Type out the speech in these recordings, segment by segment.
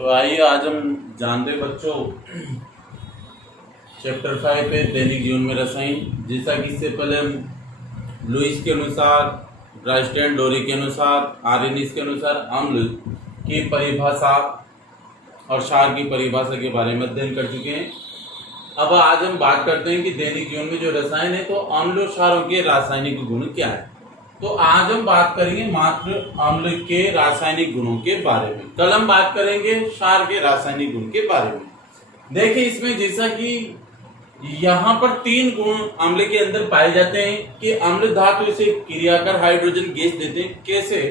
तो आइए आज हम जानते हैं बच्चों चैप्टर 5 पे दैनिक जीवन में रसायन। जैसा कि इससे पहले हम लुईस के अनुसार, ब्राइस्टन डोरी के अनुसार, आर्यनिस के अनुसार अम्ल की परिभाषा और क्षार की परिभाषा के बारे में अध्ययन कर चुके हैं। अब आज हम बात करते हैं कि दैनिक जीवन में जो रसायन है तो अम्ल और क्षारों के रासायनिक गुण क्या है। तो आज हम बात करेंगे मात्र अम्ल के रासायनिक गुणों के बारे में, कल हम बात करेंगे क्षार के रासायनिक गुण के बारे में। देखिए इसमें जैसा कि यहाँ पर 3 गुण अम्ल के अंदर पाए जाते हैं कि अम्ल धातु से क्रिया कर हाइड्रोजन गैस देते हैं। कैसे?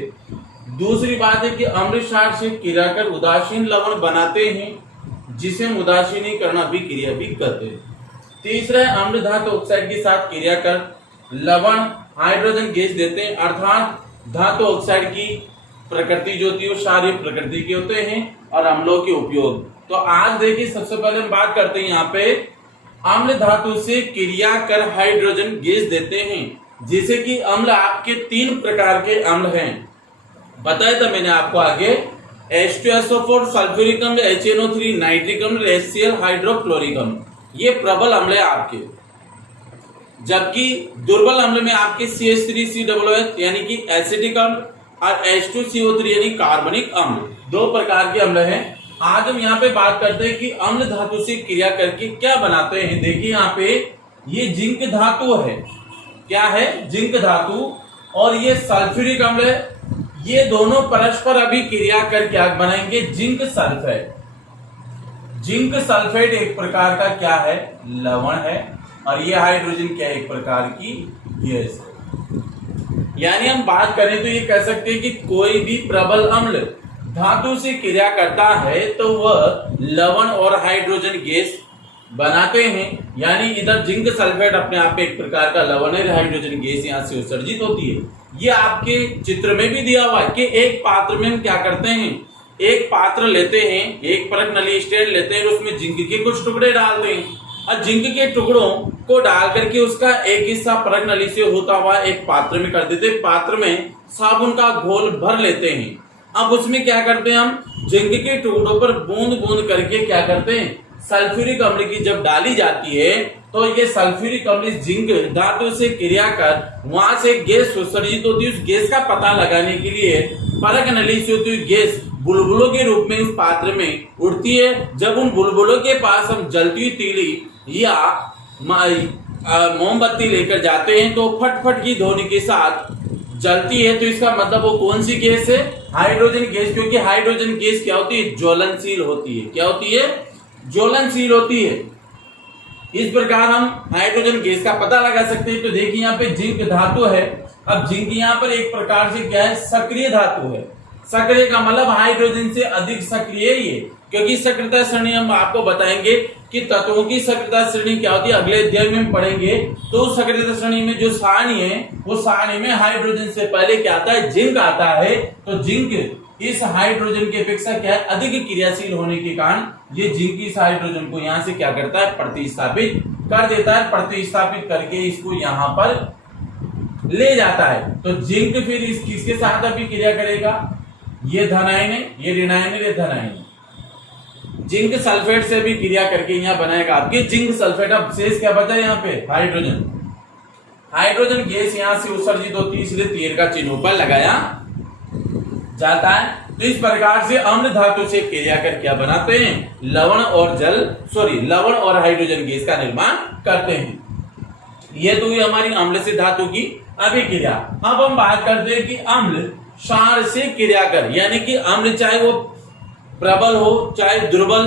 दूसरी बात है कि अम्ल क्षार से क्रिया कर उदासीन लवण बनाते हैं जिसे हम उदासीनीकरण अभिक्रिया भी कहते हैं। तीसरा है अम्ल धातु ऑक्साइड के साथ क्रिया कर लवण हाइड्रोजन गैस देते हैं, अर्थात धातु ऑक्साइड की प्रकृति जो होती है वो क्षारीय प्रकृति के होते हैं और अम्लों के उपयोग। तो आज देखिए सबसे पहले हम बात करते हैं यहाँ पे अम्ल धातु से क्रिया कर हाइड्रोजन गैस देते हैं। जैसे कि अम्ल आपके 3 प्रकार के अम्ल हैं, बताया था मैंने आपको आगे, H2SO4 सल्फ्यूरिक अम्ल, HNO3 नाइट्रिक अम्ल, HCl हाइड्रोक्लोरिक अम्ल, ये प्रबल अम्ल है आपके। जबकि दुर्बल अम्ल में आपके CH3COOH यानी कि एसिडिक अम्ल और H2CO3 यानी कार्बनिक अम्ल, 2 प्रकार के अम्ल हैं। आज हम यहाँ पे बात करते हैं कि अम्ल धातु से क्रिया करके क्या बनाते हैं। देखिए यहाँ पे ये जिंक धातु है, क्या है? जिंक धातु, और ये सल्फ्यूरिक अम्ल है। ये दोनों परस्पर अभिक्रिया कर क्या बनाएंगे? Zinc sulphate. जिंक सल्फेट एक प्रकार का क्या है? लवण है, और ये हाइड्रोजन क्या है? एक प्रकार की गैस है। यानी हम बात करें तो ये कह सकते हैं कि कोई भी प्रबल अम्ल धातु से क्रिया करता है तो वह लवण और हाइड्रोजन गैस बनाते हैं। यानी इधर जिंक सल्फेट अपने आप में एक प्रकार का लवण है, हाइड्रोजन गैस यहाँ से उत्सर्जित होती है। ये आपके चित्र में भी दिया हुआ है कि एक पात्र में हम क्या करते हैं, एक पात्र लेते हैं, एक परख नली स्टैंड लेते हैं, उसमें जिंक के कुछ टुकड़े डालते हैं और जिंक के टुकड़ों को डाल करके उसका एक हिस्सा परख नली से होता हुआ एक पात्र में कर देते हैं। पात्र में साबुन का घोल भर लेते हैं। अब उसमें क्या करते हैं, हम जिंक के टुकड़ों पर बूंद बूंद करके क्या करते हैं, सल्फ्यूरिक अम्ल की जब डाली जाती है तो ये सल्फ्यूरिक अम्ल जिंक धातु से क्रिया कर वहां से गैस उत्सर्जित होती है। उस गैस का पता लगाने के लिए परख नली से होती हुई गैस बुलबुलों के रूप में उस पात्र में उड़ती है। जब उन बुलबुलों के पास हम जलती हुई तीली या मोमबत्ती लेकर जाते हैं तो फटफट की ध्वनि के साथ जलती है, तो इसका मतलब वो कौन सी गैस है? Hydrogen gas. क्योंकि हाइड्रोजन गैस क्या होती है? ज्वलनशील होती है। क्या होती है? ज्वलनशील होती है। इस प्रकार हम हाइड्रोजन गैस का पता लगा सकते हैं। तो देखिए यहाँ पे जिंक धातु है। अब जिंक यहाँ पर एक प्रकार से क्या है? सक्रिय धातु है। सक्रिय का मतलब हाइड्रोजन से अधिक सक्रिय ये, क्योंकि सक्रियता श्रेणी हम आपको बताएंगे कि तत्वों की सक्रियता श्रेणी क्या होती है, अगले अध्याय में हम पढ़ेंगे। तो सक्रियता श्रेणी में जो सारणी है वो सारणी में हाइड्रोजन से पहले क्या आता है? जिंक आता है। तो जिंक इस हाइड्रोजन की अपेक्षा क्या है? अधिक क्रियाशील होने के कारण ये जिंक इस हाइड्रोजन को यहाँ से क्या करता है? प्रतिस्थापित कर देता है। प्रतिस्थापित करके इसको यहाँ पर ले जाता है। तो जिंक फिर इस किसके साथ अभिक्रिया करेगा? ये धनायन है, ये ऋणायन है, ये धनायन है। जिंक सल्फेट से भी क्रिया करके यहाँ बनाएगा आपके जिंक सल्फेट। अब शेष क्या बचा यहाँ पे? हाइड्रोजन। हाइड्रोजन गैस यहाँ से उत्सर्जित होती है, इसलिए तीर का चिन्ह ऊपर लगाया जाता है। तो इस प्रकार से अम्ल धातु से क्रिया कर क्या बनाते हैं? लवण और हाइड्रोजन गैस का निर्माण करते हैं। ये तो हुई हमारी अम्ल से धातु की अभिक्रिया। अब हम बात करते हैं कि अम्ल क्षार से क्रिया कर, यानी कि अम्ल चाहे वो प्रबल हो चाहे दुर्बल,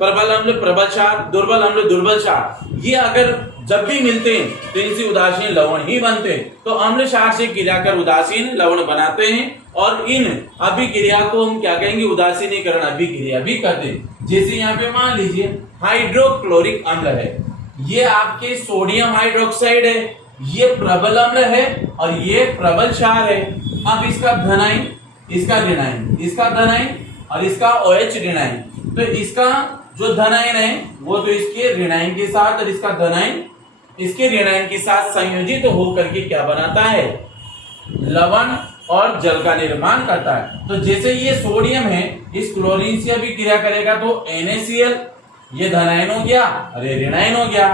प्रबल अम्ल प्रबल क्षार, दुर्बल अम्ल दुर्बल क्षार, ये अगर जब भी मिलते हैं तो इनसे उदासीन लवण ही बनते हैं। तो अम्ल क्षार से क्रिया कर उदासीन लवण बनाते हैं और इन अभिक्रिया को हम क्या कहेंगे? उदासीनीकरण अभिक्रिया भी कहते हैं। जैसे यहाँ पे मान लीजिए हाइड्रोक्लोरिक अम्ल है, ये आपके सोडियम हाइड्रोक्साइड है, ये प्रबल अम्ल है और ये प्रबल क्षार है। अब इसका धनायन, इसका ऋणायन, इसका धनायन और इसका OH ऋणायन, तो इसका जो धनायन है वो तो इसके ऋणायन के साथ और इसका धनायन इसके ऋणायन के साथ संयोजित होकर के क्या बनाता है? लवण और जल का निर्माण करता है। तो जैसे ये सोडियम है, इस क्लोरीन से अभी क्रिया करेगा तो NaCl, ये धन आयन हो गया और ये ऋण आयन हो गया।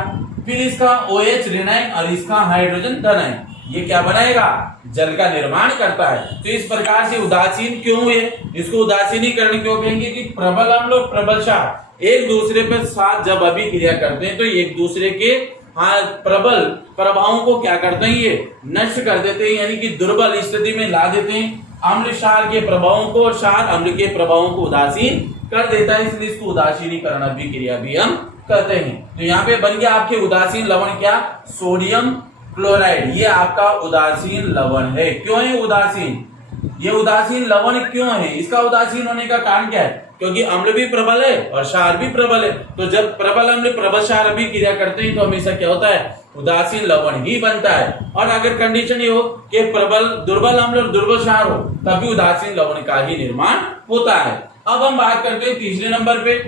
फिर इसका OH ऋण आयन और इसका हाइड्रोजन धन आयन, ये क्या बनाएगा, जल का निर्माण करता है। तो इस प्रकार से उदासीन क्यों हुए, इसको उदासीनीकरण क्यों कहेंगे कि प्रबल अम्ल और प्रबल क्षार एक दूसरे पर साथ जब अभी क्रिया करते हैं तो एक दूसरे के प्रबल प्रभावों को क्या करते हैं, ये नष्ट कर देते हैं, यानी कि दुर्बल स्थिति में ला देते हैं। अम्ल क्षार के प्रभावों को और क्षार अम्ल के प्रभावों को उदासीन कर देता है, इसलिए इसको उदासीनीकरण अभिक्रिया भी हम कहते हैं। तो यहाँ पे बन गया आपके उदासीन लवण क्या, सोडियम क्लोराइड। ये आपका उदासीन लवण है। क्यों है उदासीन, ये उदासीन लवण क्यों है, इसका उदासीन होने का कारण क्या है, क्योंकि अम्ल भी प्रबल है और क्षार भी प्रबल है। तो जब प्रबल अम्ल प्रबल क्षार अभी क्रिया करते हैं तो हमेशा क्या होता है, उदासीन लवण ही बनता है। और अगर कंडीशन ये हो कि प्रबल दुर्बल अम्ल और दुर्बल क्षार हो तभी उदासीन लवण का ही निर्माण होता है। अब हम बात करते हैं तीसरे नंबर पे।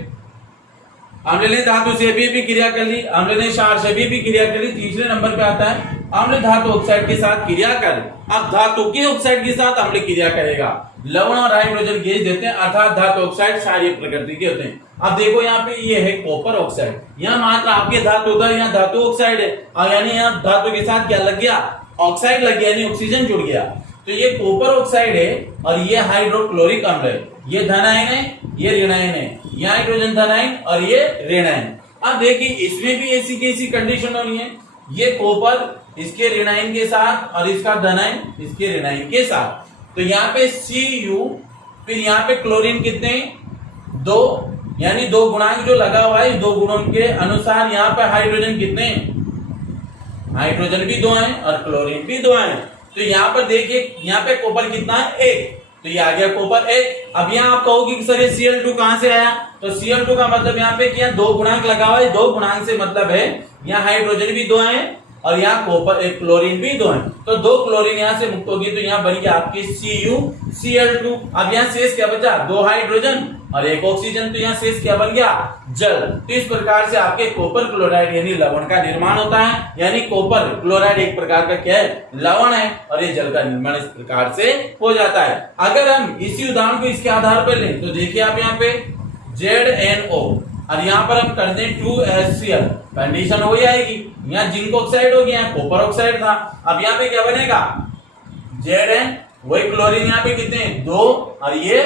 अम्ल ने धातु से भी क्रिया कर ली, अम्ल ने क्षार से भी क्रिया कर ली। तीसरे नंबर पे आता है अम्ल धातु ऑक्साइड के साथ क्रिया कर। अब धातु के ऑक्साइड के साथ अम्ल क्रिया करेगा, लवण और हाइड्रोजन गैस देते हैं, अर्थात धातु ऑक्साइड क्षारीय प्रकृति के होते हैं। अब देखो यहाँ पे ये है कॉपर ऑक्साइड, यहाँ मात्र आपके धातु उधर, यहाँ धातु ऑक्साइड है और यानी यहाँ धातु के साथ क्या लग गया, ऑक्साइड लग गया, यानी ऑक्सीजन जुड़ गया। तो ये कॉपर ऑक्साइड है और ये हाइड्रोक्लोरिक अम्ल है, ये धन आयन है, ये ऋण आयन है, ये हाइड्रोजन धन आयन और ये ऋण आयन। अब देखिए इसमें भी ऐसी कैसी कंडीशन होनी है, ये कॉपर इसके ऋण आयन के साथ और इसका धन आयन इसके ऋण आयन के साथ। तो यहाँ पे Cu, फिर यहाँ पे क्लोरीन कितने, 2, यानी 2 गुणांक जो लगा हुआ है, 2 गुणों के अनुसार यहाँ पे हाइड्रोजन कितने, हाइड्रोजन भी 2 है और क्लोरीन भी 2 है। तो यहाँ पर देखिए यहाँ पे कॉपर कितना है, 1, तो ये आ गया कॉपर 1। अब यहाँ आप कहोगे कि सर ये Cl2 कहां से आया, तो Cl2 का मतलब यहाँ पे क्या, 2 गुणांक लगा हुआ है, 2 गुणांक से मतलब है यहाँ हाइड्रोजन भी 2 है और यहाँ कॉपर एक क्लोरीन भी 2 है। तो 2 क्लोरीन यहाँ से मुक्त होगी तो यहाँ बन गया आपकी CuCl2। अब यहाँ शेष क्या बचा, 2 हाइड्रोजन और 1 ऑक्सीजन, तो यहाँ शेष क्या बन गया, जल। तो इस प्रकार से आपके कॉपर क्लोराइड यानी लवण का निर्माण होता है, यानी कॉपर क्लोराइड एक प्रकार का क्या है, लवण है और ये जल का निर्माण इस प्रकार से हो जाता है। अगर हम इसी उदाहरण को इसके आधार पर लें तो देखिए आप यहाँ पे ZNO और यहाँ पर हम कर दें 2HCl, कंडीशन हो जाएगी, यहाँ जिंक ऑक्साइड हो गया, कॉपर ऑक्साइड था। अब यहाँ पे क्या बनेगा, Zn, वही क्लोरीन यहाँ पे कितने, 2 और ये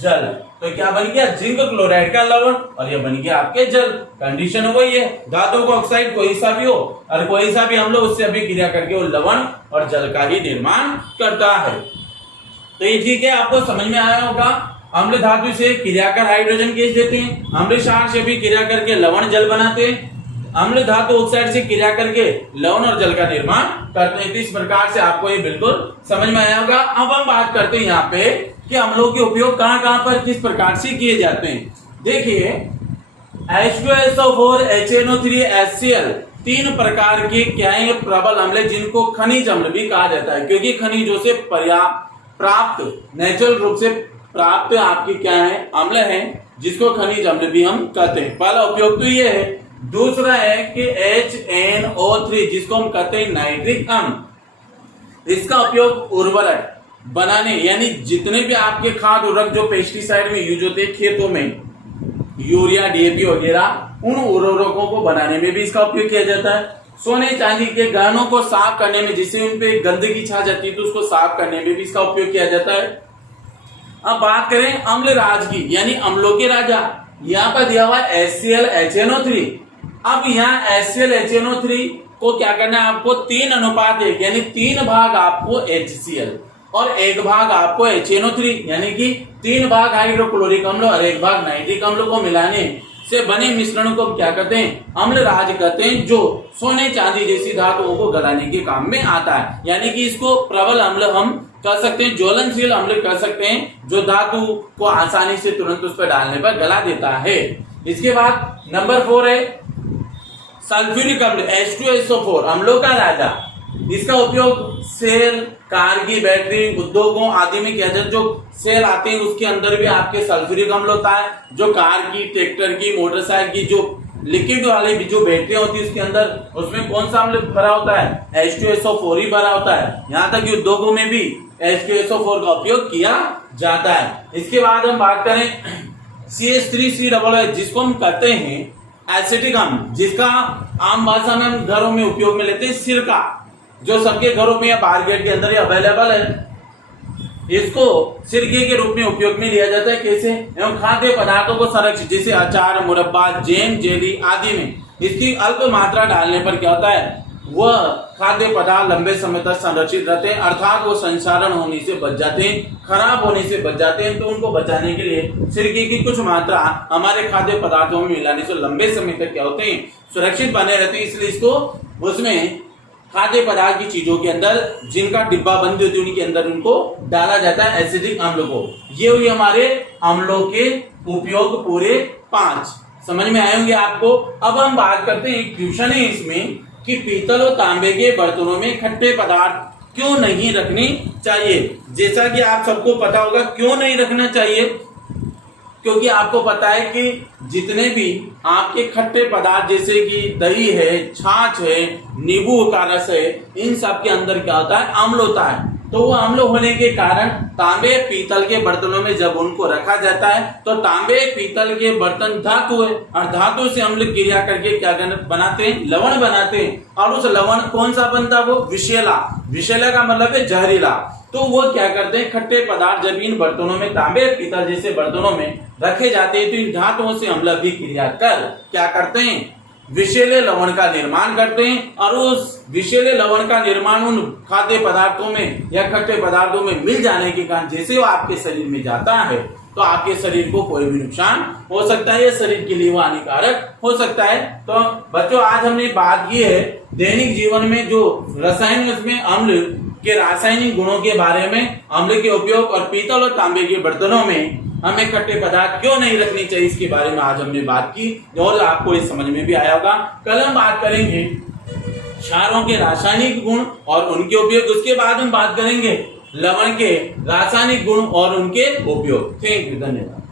जल, तो क्या बन गया, जिंक क्लोराइड का लवण और ये बन गया आपके जल। कंडीशन वही है, धातु का ऑक्साइड कोई सा भी हो और कोई सा भी हम लोग उससे अभी क्रिया करके वो लवण और जल का ही निर्माण करता है। तो ये ठीक है, आपको समझ में आया होगा। अम्ल धातु से क्रिया कर हाइड्रोजन गैस देते हैं, अम्ल क्षार से भी क्रिया करके लवण जल बनाते हैं, अम्ल धातु ऑक्साइड से क्रिया करके लवण और जल का निर्माण करते हैं। तो इस प्रकार से आपको ये बिल्कुल समझ में आया होगा। अब हम बात करते हैं यहाँ पे कि अम्लों के उपयोग कहाँ कहाँ पर किस प्रकार से किए जाते हैं। देखिए H2SO4 HNO3 HCl 3 प्रकार के क्या है, प्रबल अम्ल जिनको खनिज अम्ल भी कहा जाता है, क्योंकि खनिजों से प्राप्त नेचुरल रूप से प्राप्त आपकी क्या है, अम्ल है, जिसको खनिज अम्ल भी हम कहते हैं। पहला उपयोग तो ये है। दूसरा है कि HNO3 जिसको हम कहते हैं नाइट्रिक अम्ल, इसका उपयोग उर्वरक बनाने, यानी जितने भी आपके खाद उर्वरक जो पेस्टिसाइड में यूज होते हैं खेतों में, यूरिया DAP वगैरह, उन उर्वरकों को बनाने में भी इसका उपयोग किया जाता है। सोने चांदी के गहनों को साफ करने में, जिससे उन पे गंदगी छा जाती है तो उसको साफ करने में भी इसका उपयोग किया जाता है। अब बात करें अम्ल राज की, यानी अम्लों के राजा, यहाँ पर दिया हुआ है HCl HNO3। अब यहाँ HCl HNO3 को क्या करना है, आपको 3:1 यानी 3 भाग आपको HCl और 1 भाग आपको HNO3 यानी कि 3 भाग हाइड्रोक्लोरिक अम्ल और 1 भाग नाइट्रिक अम्ल को मिलाने से बने मिश्रण को क्या कहते हैं, अम्ल राज कहते हैं, जो सोने चांदी जैसी धातुओं को गलाने के काम में आता है। यानी कि इसको प्रबल अम्ल हम कह सकते हैं, ज्वलनशील अम्ल कह सकते हैं, जो धातु को आसानी से तुरंत उस पर डालने पर गला देता है। इसके बाद नंबर 4 है सल्फ्यूरिक अम्ल H2SO4 अम्लों का राजा। इसका उपयोग सेल, कार की बैटरी, उद्योगों आदि में किया जाता है। जो सेल आते हैं उसके अंदर भी आपके सल्फ्यूरिक अम्ल होता है, जो कार की, ट्रैक्टर की, मोटरसाइकिल की जो लिक्विड वाली जो बैटरी होती है उसके अंदर, उसमें कौन सा अम्ल भरा होता है? H2SO4 ही भरा होता है। यहाँ तक कि उद्योगों में भी H2SO4 का उपयोग किया जाता है। इसके बाद हम बात करें CH3COOH, जिसको हम कहते हैं एसिटिक अम्ल, जिसका आम भाषा में हम घरों में उपयोग में लेते हैं सिरका, जो सबके घरों में या बाहर गेट के अंदर अवेलेबल है। इसको सिरके के रूप में उपयोग में लिया जाता है। कैसे? एवं खाद्य पदार्थों को संरक्षित, जैसे अचार, मुरब्बा, जैम, जेली आदि में इसकी अल्प मात्रा डालने पर क्या होता है? वह खाद्य पदार्थ लंबे समय तक संरक्षित रहते हैं, अर्थात वो संसारण होने से बच जाते हैं, खराब होने से बच जाते हैं। तो उनको बचाने के लिए सिरके की कुछ मात्रा हमारे खाद्य पदार्थों में मिलाने से लंबे समय तक क्या होते हैं? सुरक्षित बने रहते हैं। इसलिए इसको उसमें खाद्य पदार्थ की चीजों के अंदर, जिनका डिब्बा बंद होती है उनके अंदर उनको डाला जाता है, एसिडिक अम्ल को। ये हुई हमारे अम्लों के उपयोग पूरे 5, समझ में आए होंगे आपको। अब हम बात करते हैं, क्वेश्चन है इसमें कि पीतल और तांबे के बर्तनों में खट्टे पदार्थ क्यों नहीं रखनी चाहिए। जैसा कि आप सबको पता होगा क्यों नहीं रखना चाहिए, क्योंकि आपको पता है कि जितने भी आपके खट्टे पदार्थ जैसे कि दही है, छाछ है, नींबू का रस है, इन सब के अंदर क्या होता है? अम्ल होता है। तो वो अम्ल होने के कारण तांबे पीतल के बर्तनों में जब उनको रखा जाता है तो तांबे पीतल के बर्तन धातु है, और धातु से अम्ल क्रिया करके क्या बनाते हैं? लवण बनाते हैं। और उस लवण कौन सा बनता है? वो विषैला। विषैला का मतलब है जहरीला। तो वो क्या करते हैं? खट्टे पदार्थ जब इन बर्तनों में, तांबे पीतल जैसे बर्तनों में रखे जाते हैं, तो इन धातुओं से अम्ल अभिक्रिया कर क्या करते हैं? विषैले लवण का निर्माण करते हैं। और उस विषैले लवण का निर्माण उन खाद्य पदार्थों में या खट्टे पदार्थों में मिल जाने के कारण जैसे वो आपके शरीर में जाता है तो आपके शरीर को कोई भी नुकसान हो सकता है, या शरीर के लिए वो हानिकारक हो सकता है। तो बच्चों, आज हमने बात की है दैनिक जीवन में जो रसायन, उसमें अम्ल के रासायनिक गुणों के बारे में, अम्ल के उपयोग और पीतल और तांबे के बर्तनों में हमें खट्टे पदार्थ क्यों नहीं रखनी चाहिए, इसके बारे में आज हमने बात की और आपको ये समझ में भी आया होगा। कल हम बात करेंगे क्षारों के रासायनिक गुण और उनके उपयोग। उसके बाद हम बात करेंगे लवण के रासायनिक गुण और उनके उपयोग। थैंक यू, धन्यवाद।